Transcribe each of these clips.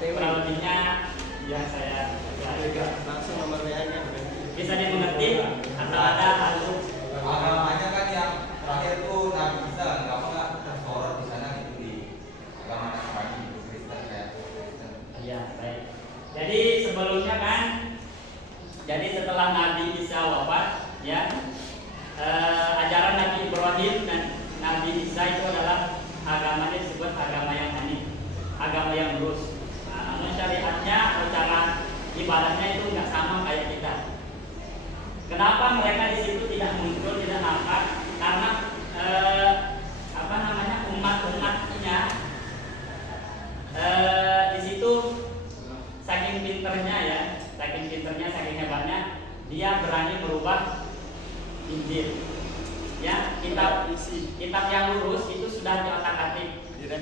kurang lebihnya ya saya langsung nomor WA-nya bisa dimengerti atau ada hal agamanya kan yang terakhir tuh Nabi Isa, nggak tersorot di sana gitu di agama Nasrani Kristen kayak Kristen. ya baik. Jadi sebelumnya kan, jadi setelah Nabi Isa wafat ya, ajaran Nabi Ibrahim dan Nabi Isa itu adalah agamanya disebut agama yang hanif, agama yang lurus. Nah, namun syariatnya atau cara ibadahnya itu nggak sama kayak kita. Kenapa mereka di situ tidak muncul, tidak nampak? Karena umat-umatnya di situ saking pinternya ya, saking hebatnya, dia berani merubah Injil. Ya, kitab yang lurus itu sudah diotak-atik,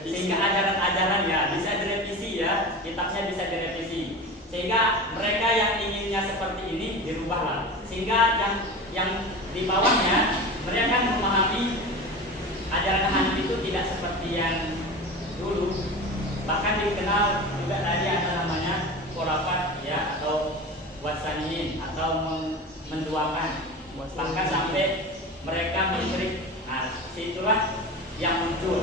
sehingga ajaran-ajaran ya bisa direvisi ya, kitabnya bisa direvisi. Sehingga mereka yang inginnya seperti ini dirubahlah, sehingga yang di bawahnya mereka memahami ajaran Hanif itu tidak seperti yang dulu. Bahkan dikenal juga tadi ada namanya khurafat ya, atau wasaniyin, atau menduakan, bahkan sampai mereka musyrik. Nah, itulah yang muncul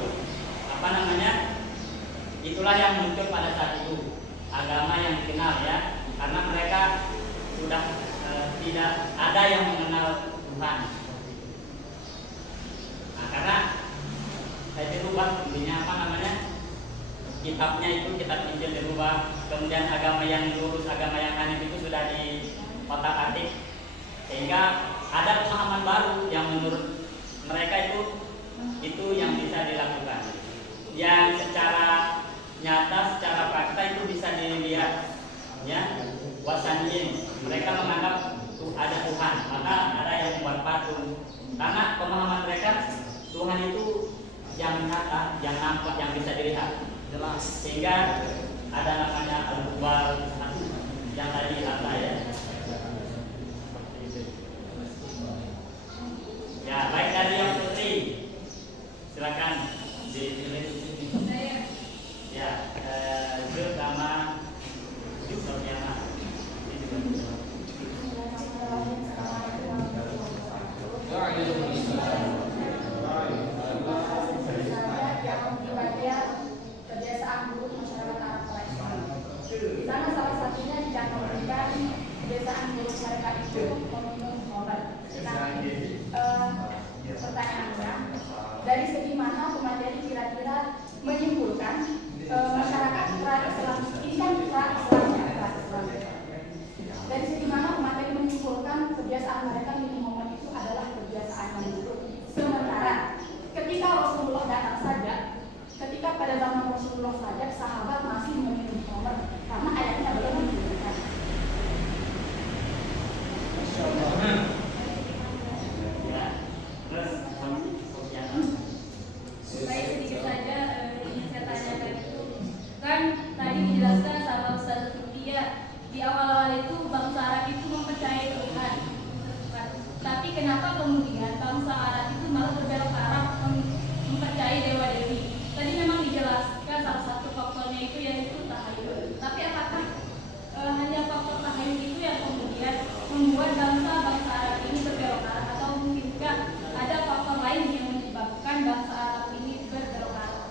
itulah yang muncul pada saat itu, agama yang dikenal ya, karena mereka sudah tidak ada yang mengenal Tuhan. Nah, karena saya dirubah intinya kitabnya itu, kitab Injil dirubah, kemudian agama yang lurus, agama yang hanif itu sudah diotak-atik, sehingga ada pemahaman baru yang menurut mereka itu yang bisa dilakukan, yang secara nyata, secara fakta itu bisa dilihat ya. Wasaniyin, mereka menganggap ada Tuhan, maka ada yang membuat patung, karena pemahaman mereka Tuhan itu yang nyata, yang nampak, yang bisa dilihat jelas, sehingga ada namanya al-Buwal yang tadi ada ya. Ya, baik, dari yang putri, silakan dipilih. Ya, Zul sama Sofiana. Kebiasaan buruk masyarakat Arab Palestina. Di sana salah satunya dicantumkan kebiasaan buruk mereka itu meminum obat. Pertanyaannya, dari segi mana pemateri kira-kira menyimpulkan masyarakat pra-Islam ini kan pra-Islam ya, dari segi mana pemateri menyimpulkan kebiasaan mereka minum obat itu adalah kebiasaan yang buruk. Sementara ketika Rasulullah datang saja, ketika pada zaman Rasulullah saja sahabat masih meminum obat karena ayatnya belum menunjukkan. Baik, sedikit saja ingin saya tanyakan itu, kan tadi dijelaskan sama Ustaz Rukia di awal-awal itu bangsa Arab itu mempercayai Tuhan. Tapi kenapa kemudian bangsa Arab itu malah berbelok ke arah mempercayai dewa dewi? Tadi memang dijelaskan salah satu faktornya itu yaitu tahayul. Tapi apakah hanya faktor tahayul itu yang kemudian membuat bangsa Arab ini berbelok arah, atau mungkinkah ada faktor lain yang menyebabkan bangsa Arab ini berbelok arah?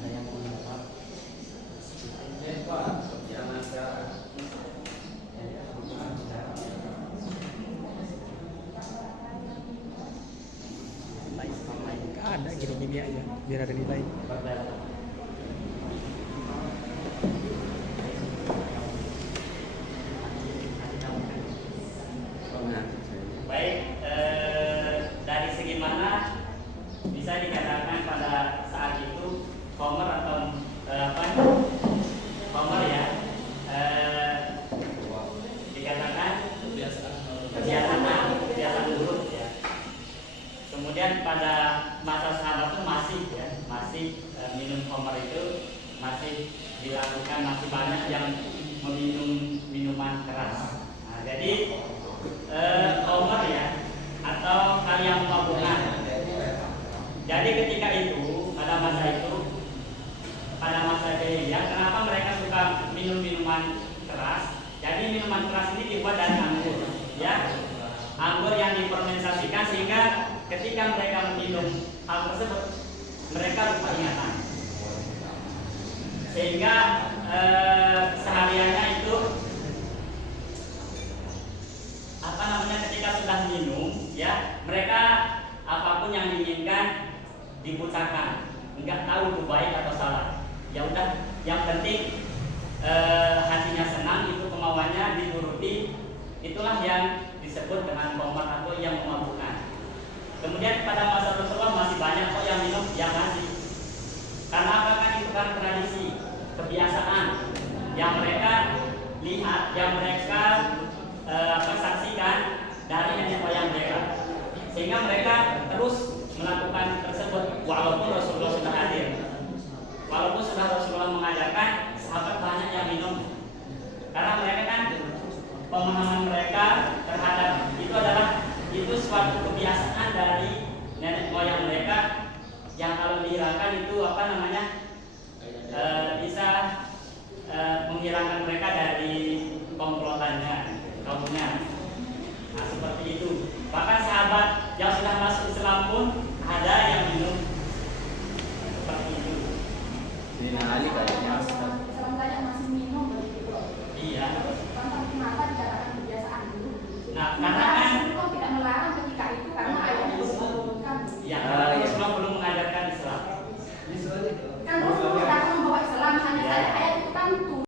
Ada yang mau jawab? ada gini-gini aja biar ada nilai. Baik, dari segi mana bisa dikatakan pada saat itu Homer atau Homer ya, dikatakan kebiasaan buruk ya. Kemudian pada masa sahabat itu masih minum Homer itu masih dilakukan, masih banyak yang meminum minuman keras. Nah, jadi Homer ya, atau hal yang mabungan. Jadi ketika itu pada masa sehingga sehariannya itu apa namanya, ketika sudah minum ya, mereka apapun yang diinginkan dibutakan, nggak tahu itu baik atau salah. Ya udah, yang penting hatinya senang, itu kemauannya dituruti, itulah yang disebut dengan khamar atau yang memabukkan. Kemudian pada masa Rasulullah masih banyak kok yang minum yang ngasih. Karena apa, kan itu kan tradisi, kebiasaan yang mereka lihat, yang mereka saksikan dari nenek moyang mereka, sehingga mereka terus melakukan tersebut walaupun Rasulullah sudah hadir, walaupun sudah Rasulullah mengajarkan, sahabat banyak yang minum. Karena mereka kan pemahaman mereka terhadap itu adalah itu suatu kebiasaan dari nenek moyang mereka yang kalau dihilangkan itu apa namanya bisa menghilangkan mereka dari komplotannya, kaumnya. Nah seperti itu.